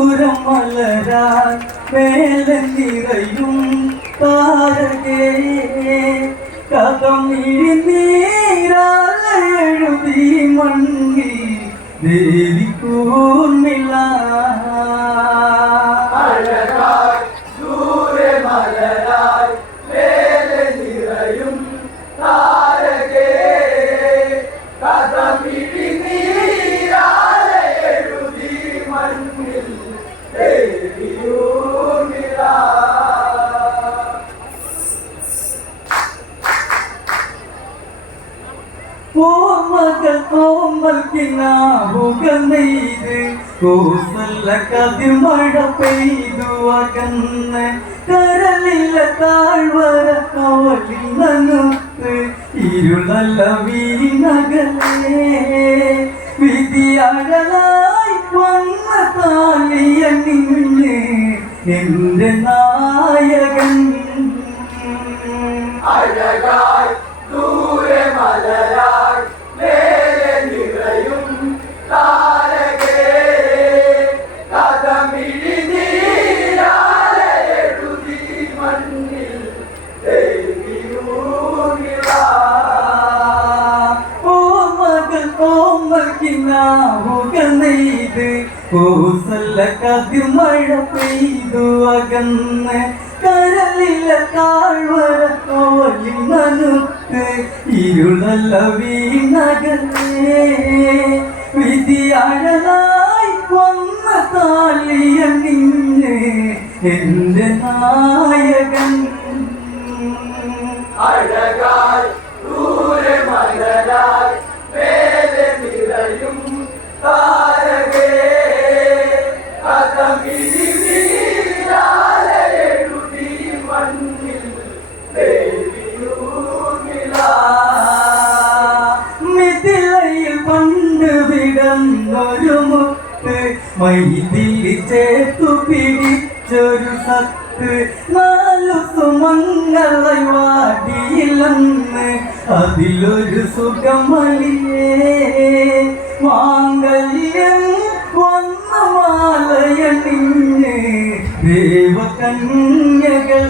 ദൂരം മലരാൻ മേലെ നിറയും താരകേ കഥം നീരാലെഴുതി മണ്ണി ദേവി കൂർമിള അഴകായി ദൂരെ മലരായി മേലെ നിറയും താരകേ കഥമിഴി നീരാലെ എഴുതി മണ്ണിൽ ദേവിയൂർമിള. ഓർമ്മകൾ കോമൽക്കിനാവുകൾ നെയ്ത് കോസല്ല കതിർമഴ പെയ്തു അകന്ന് കരളില താഴ്വര കവലിൽ നനുത്ത് ഇരുളല്ല വീണകലേ വിധിയഴലായി വന്ന താലിയ നിന്നെ എന്റെ നായകൻ അഴകായി ദൂരെ മലരായി മേലെ നിറയും താരകേ കഥമിഴി നീരാലെ എഴുതി മണ്ണിൽ ദേവിയൂർമിള. ഓർമ്മകൾ കോമൽക്കിനാവുകൾ നെയ്ത് കോസല്ല കതിർമഴ പെയ്തു അകന്ന് കരളില താഴ്വര കോലിൽ നനുത്ത് ഇരുളല്ല വീണകലേ വിധിയഴലായി വന്ന താലിയ നിന്നെ എന്റെ നായകൻ അഴകായി ദൂരെ മലരായി മേലെ നിറയും താരകേ കഥമിഴി നീരാലെ എഴുതി മണ്ണിൽ ദേവിയൂർമിള. മിഥിലയിൽ പണ്ട് വിടന്നൊരു മുത്ത് മൈതിൽ ചേർത്തു പിടിച്ചൊരു സത്ത് നാലു സുമങ്ങളായി വാടിയിലന്ന് അതിലൊരു സുഖമലിയേ മാംഗല്യം വന്ന മാലയണിഞ്ഞ് ദേവകന്യകൾ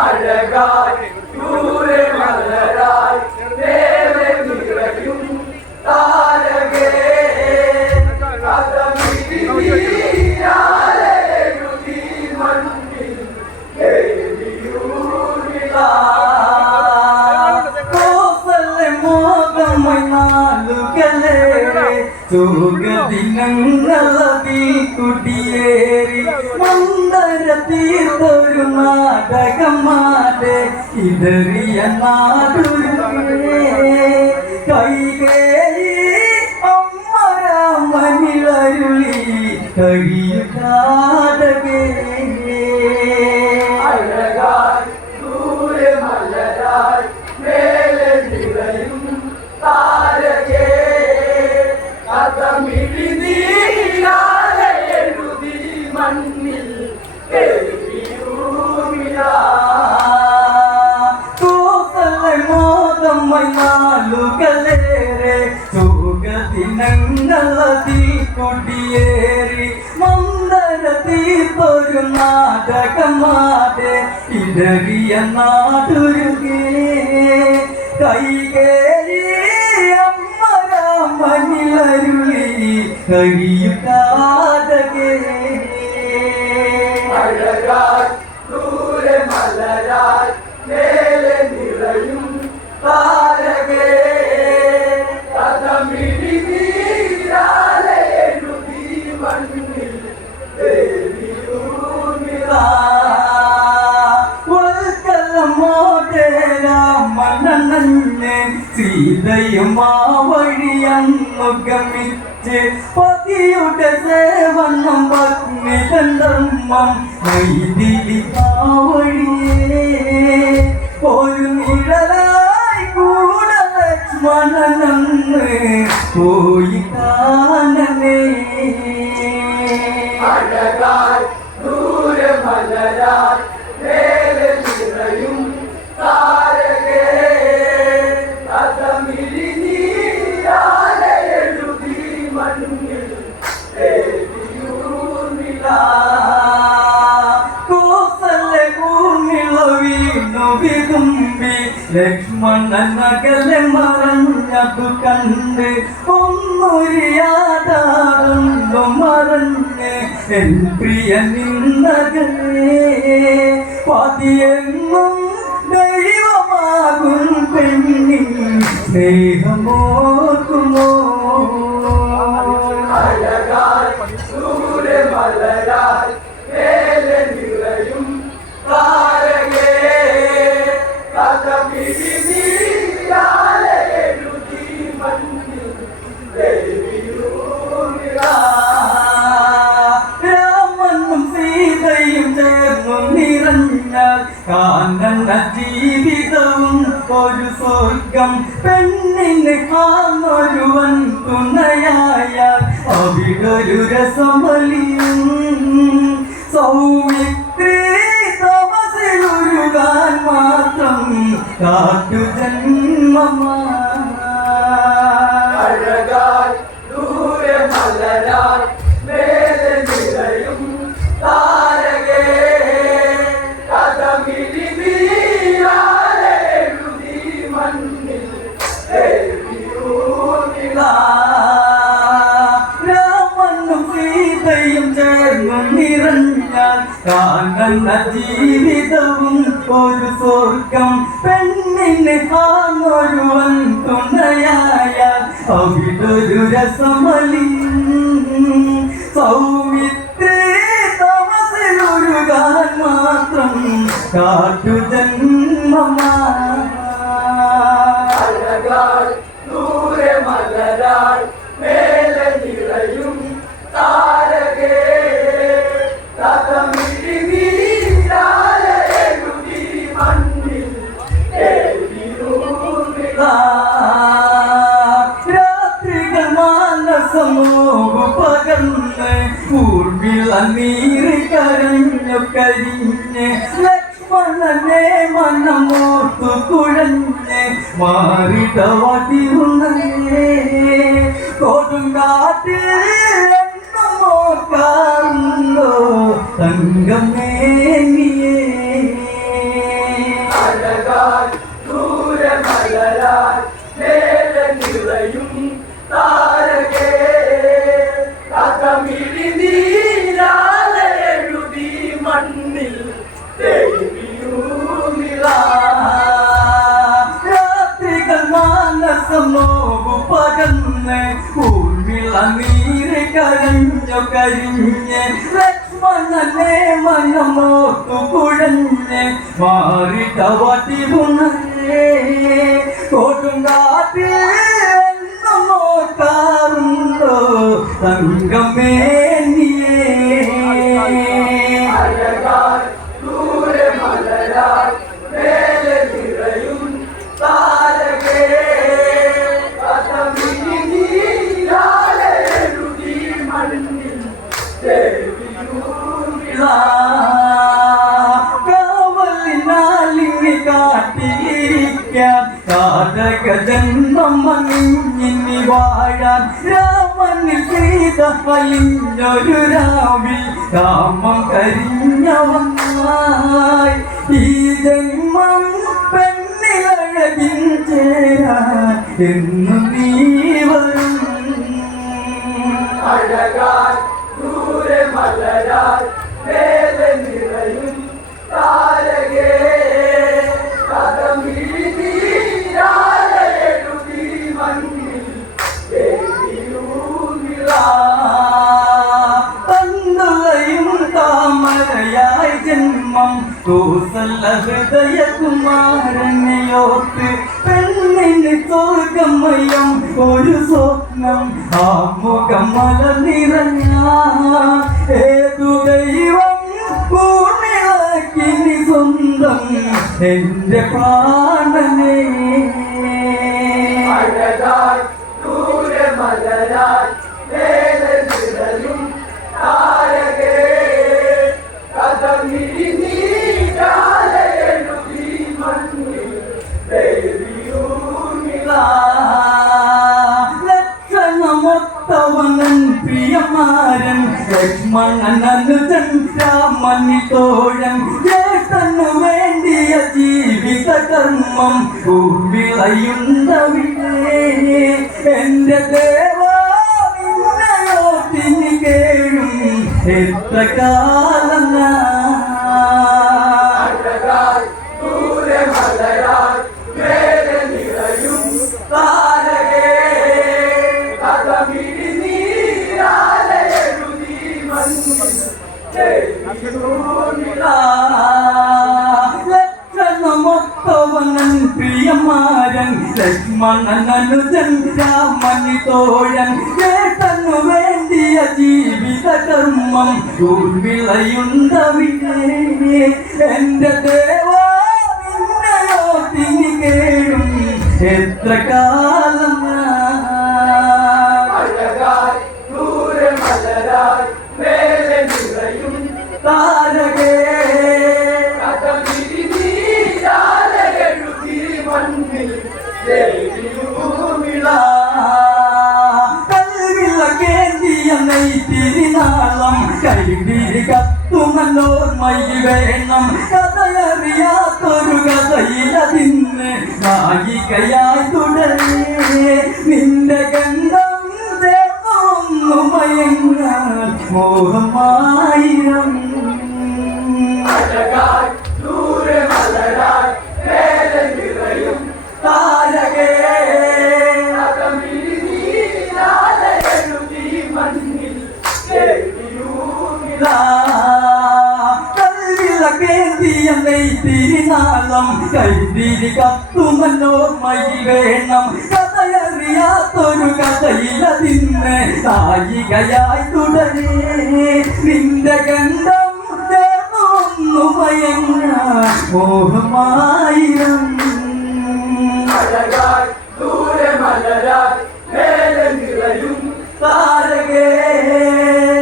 അഴകായി ദൂരെ മലരായി മേലെ നിറയും താരകേ കഥമിഴി നീരാലെ എഴുതി മണ്ണിൽ ദേവിയൂർമിള. സുഖദിനങ്ങളതി കുടിയേറി മന്ദര തീർത്തൊരു നാടകമാടെ ഇടറിയ നാടുരേ കൈകേരി അമ്മരാമനിലരുളി കഴിയുകാടകേ അഴകായി ദൂരെ മലരായി മേലെ നിറയും താരകേ കഥമിഴി നീരാലെ എഴുതി മണ്ണിൽ ദേവിയൂർമിള. നാളുകളേറെ സുഖദിനങ്ങളതി കൊടിയേറി മന്ദര തീർത്തൊരു നാടകമാടെ ഇടറിയ നാടുരുകേ കൈകേരി അമ്മരാമനിലരുളി കഴിയുകാടകേ അഴകായി ദൂരെ മലരായി മേലെ നിറയും താരകേ കഥമിഴി നീരാലെ എഴുതി മണ്ണിൽ ദേവിയൂർമിള. രാമനന്നെ സീതയും ആ വഴിയന്നു ഗമിച്ച് പതിയുടെ സേവനം പത്നി തന്തമ്മം മൈതിലി ആ വഴിയേ ഒരു നിഴലായി കൂടെ ലക്ഷ്മണനന്ന് പോയി കാനനേ അഴകായി ദൂരെ മലരായി മേലെ നിറയും താരകേ കഥമിഴി നീരാലെ എഴുതി മണ്ണിൽ ദേവി ലക്ഷ്മണനകലെ മറഞ്ഞതു കണ്ട് ഒന്നൊരിയാതാറുന്നു മറഞ്ഞ് എൻ പ്രിയ നിന്നകലേ പതിയെന്നും ദൈവമാകും പെണ്ണിൻ സ്നേഹമോർക്കുമോ അഴകാൽ ദൂരെ മലരാൽ മേലെ നിറയും താരകേ കഥമിഴി നീരാലെ എഴുതി മണ്ണിൽ രാമനും സീതയും ചേർന്നു നിറഞ്ഞാൽ കാനന ജീവിതവും ഒരു സ്വർഗം പെണ്ണിന് കാണൊരുവൻ തുണയായാൽ അവിടൊരു രസമലിയും സൗമിത്രി തമസിലൊരുകാൻ മാത്രം കാട്ടുജന്മമാ അഴകാൽ ദൂരെ മലരാൽ മേലെ നിറയും താരകേ കഥമിഴി നീരാലെ എഴുതി മണ്ണിൽ രാമനും സീതയും ചേർന്നു നിറഞ്ഞാൽ കാനന ജീവിതവും ഒരു സ്വർഗം പെണ്ണിന് കാണൊരുവൻ തുണയായാൽ അവിടൊരു രസമലിയും സൗമിത്രി തമസിലൊരുകാൻ മാത്രം കാട്ടുജന്മമാ അഴകാൽ ദൂരെ മലരാൽ മേലെ നിറയും താരകേ കഥമിഴി നീരാലെ എഴുതി മണ്ണിൽ രാത്രികൾ മാനസമോഹു പകർന്ന് ഊർമിള നീര് കരഞ്ഞു കരിഞ്ഞ് ലക്ഷ്മണനെ മനമോർത്തു കുഴഞ്ഞ് മാറിട വടിയുണേ കൊടുങ്കാറ്റിൽ എന്നും ഓർക്കാറുണ്ടോ തങ്കമേനിയേ അഴകാൽ ദൂരെ മലരാൽ മേലെ നിറയും താരകേ കഥമിഴി നീരാലെ എഴുതി മണ്ണിൽ രാത്രികൾ മാനസമോഹു പകർന്ന് ഊർമിള നീര് കരഞ്ഞു കരിഞ്ഞ് ലക്ഷ്മണനെ മനമോർത്തു കുഴഞ്ഞ് മാറിട്ട വടിവുണേ കൊടുങ്കാറ്റിൽ എന്നും ഓർക്കാറുണ്ടോ തങ്കമേനിയേ അഴകാൽ ദൂരെ മലരാൽ മേലെ നിറയും താരകേ കഥമിഴി നീരാലെ എഴുതി മണ്ണിൽ കാവലിനാലിങ്ങി കാട്ടിയിരിക്കാൻ കാതക ജന്മം മങ്ങിഞ്ഞിനി വാഴാൻ രാമനിൽ സീത അലിഞ്ഞൊരു രാവിൽ രാമം കരിഞ്ഞവന്നായി ഈ ജന്മം പെണ്ണിലഴകിൻ ചേരാൻ എന്നു നീ വരും അഴകാൽ ദൂരെ മലരാൽ മേലെ നിറയും താരകേ കഥമിഴി നീരാലെ എഴുതി മണ്ണിൽ തന്നുളയും താമരയായി ജന്മം കോസല ഹൃദയകുമാരനെയോർത്ത് പെണ്ണിന് സ്വർഗമയം ഒരു സ്വപ്നം ആ മുഖമല നിറഞ്ഞ ഏതു ദൈവം പൂർണ്ണിളക്കിനി സ്വന്തം എന്റെ പ്രാണനെ അഴകാൽ ദൂരെ മലരാൽ മേലെ നിറയും താരകേ കഥമിഴി നീരാലെ എഴുതി മണ്ണിൽ ലക്ഷണമൊത്തവനൻ പ്രിയമാരൻ ലക്ഷ്മണനുജൻ രാമനി തോഴൻ ചേട്ടനു വേണ്ടിയ ജീവിത കർമ്മം വിളയുണ്ടവിടെ എന്റെ ദേവാ നിന്നയോർത്തിനി കേഴും എത്ര കാലം അഴകായി ദൂരെ മലരായി മേലെ നിറയും താരകേ കഥമിഴി നീരാലെ എഴുതി മണ്ണിൽ ലക്ഷണമൊത്തവനൻ പ്രിയമാരൻ ലക്ഷ്മണനുജൻ രാമനി തോഴൻ ചേട്ടനു വേണ്ടിയ ജീവിത കർമ്മം വിളയുണ്ടവിടെ എന്റെ ദേവാ നിന്നയോർത്തിനി കേഴും എത്ര കാലം അഴകായി ദൂരെ മലരായി മേലെ നിറയും താരകേ കഥമിഴി നീരാലെ എഴുതി മണ്ണിൽ ദേവിയൂമിള കൽവിളക്കേന്തിയ നെയ്ത്തിരിനാളം കൈതിരി കത്തുമല്ലോർമ്മയിൽ വേണം കഥയറിയാത്തൊരു കഥയിലതിന്ന് നായികയായി തുടരേ നിന്റെ ഗന്ധം ചേർന്നൊന്നു മയങ്ങാൻ മോഹമായിരം അഴകായി ദൂരെ മലരായി മേലെ നിറയും താരകേ കഥമിഴി നീരാലെ എഴുതി മണ്ണിൽ ദേവിയൂമിള കൽവിളക്കേന്തിയ നെയ്ത്തിരിനാളം കൈതിരി കത്തുമല്ലോർമ്മയിൽ വേണം കഥയറിയാത്തൊരു കഥയിലതിന്ന് നായികയായി തുടരേ നിന്റെ ഗന്ധം ചേർന്നൊന്നു മയങ്ങാൻ മോഹമായിരം അഴകായി ദൂരെ മലരായി മേലെ നിറയും താരകേ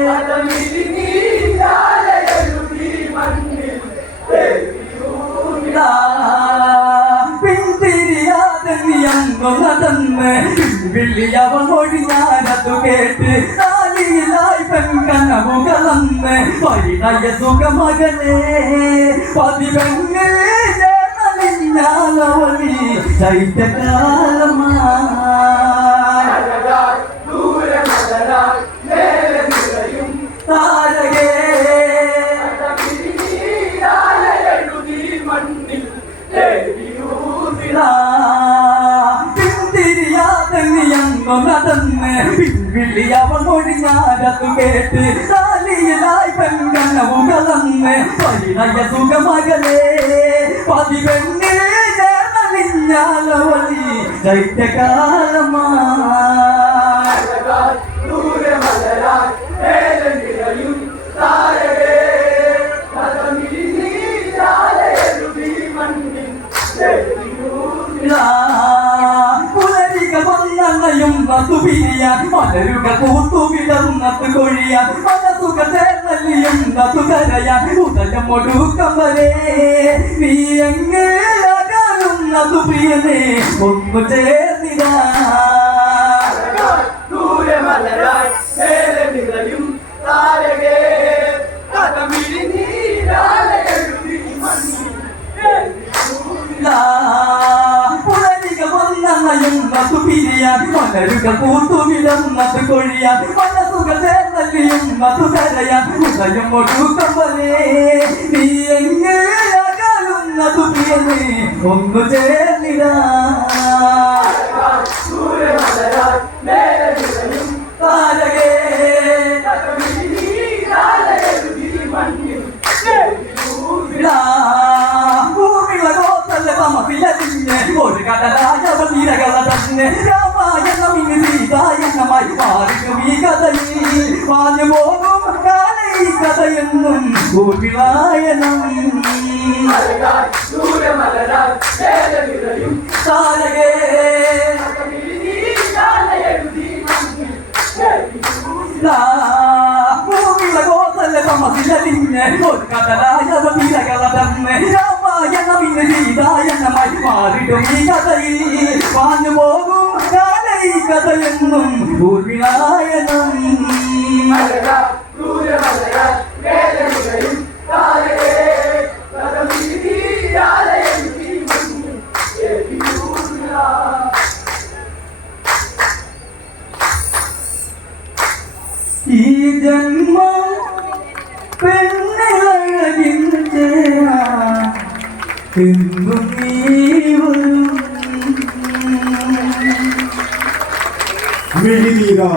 കഥമിഴി നീരാലെ എഴുതി മണ്ണിൽ ദേവിയൂമിള പിന്തിരിയാതെ നീയങ്ങുന്നതെന്ന് വിളിയവൻ ഒഴിഞ്ഞാനതു കേട്ട് താലിയിലായി പെൺകനവുകളന്ന് പരിണയ സുഖമകനെ പതിവെങ്ങിൽ ചേർന്നലിഞ്ഞാലവളി ചൈത്യകാലമാ അഴകായി ദൂരെ മലരായി മേലെ നിറയും താരകേ കഥമിഴി നീരാലെ എഴുതി മണ്ണിൽ ദേവിയൂമിള പിന്തിരിയാതെ നീയങ്ങുന്നതെന്ന് പിൻവിളിയവൻ ഒഴിഞ്ഞാരതു കേട്ട് താലിയിലായി പെൺകനവുകളന്ന് പരിണയ സുഖമകലേ പതിവെണ്ണിൽ ചേർന്നലിഞ്ഞാലവളി ചൈത്യകാലമാ അഴകായി ദൂരെ മലരായി മേലെ നിറയും താരകേ കഥമിഴി നീരാലെ എഴുതി മണ്ണിൽ ദേവിയൂമിള പുലരിക വന്നണയും നത്തു പിരിയാൻ മലരുക പൂത്തു വിടർന്നത്ത് കൊഴിയാൻ മനസുക ചേർന്നല്ലിയും നത്തു കരയാൻ ഉദയം ഒടുക്കം വരെ നീ എങ്ങനെയാകാനുന്നതു പ്രിയനെ ഒന്നു ചേർന്നിടാ അഴകായി ദൂരെ മലരായി മേലെ നിറയും താരകേ കഥമിഴി നീരാലെ എഴുതി മണ്ണിൽ ദേവിയൂമിള പുലരിക വന്നണയും നത്തു പിരിയാൻ മലരുക പൂത്തു വിടർന്നത്ത് കൊഴിയാൻ മനസുക ചേർന്നല്ലിയും നത്തു കരയാൻ ഉദയം ഒടുക്കം വരെ നീ എങ്ങനെയാകാനുന്നതു പ്രിയനെ ഒന്നു ചേർന്നിടാ അഴകായി ദൂരെ മലരായി മേലെ നിറയും താരകേ കഥമിഴി നീരാലെ എഴുതി മണ്ണിൽ ദേവിയൂമിള ഭൂമിയുടെ ഗോത്രത്തിലെ സമത്തിലതിന് ഒരു കടലായവ നിരകളതന്നെ രാമായണമിന് സീതായണമായി മാറിക്കും ഈ കഥയിൽ മാഞ്ഞു പോകും കാലേ ഈ കഥയെന്നും ഭൂമിലായനം അഴകായി ദൂരെ മലരായി മേലെ നിറയും താരകേ കഥമിഴി നീരാലെ എഴുതി മണ്ണിൽ ദേവിയൂമിള ഭൂമിയുടെ ഗോത്രത്തിലെ സമത്തിലതിന് ഒരു കടലായവ നിരകളതന്നെ രാമായണമിന് സീതായണമായി മാറിടും ഈ കഥയിൽ മാഞ്ഞു പോകും കാലേ ഈ കഥയെന്നും ഭൂമിലായനം അഴകായി ദൂരെ ജന്മം പെണ്ണഴകിൻ എന്നും നീ വരും മിഴിനീരാ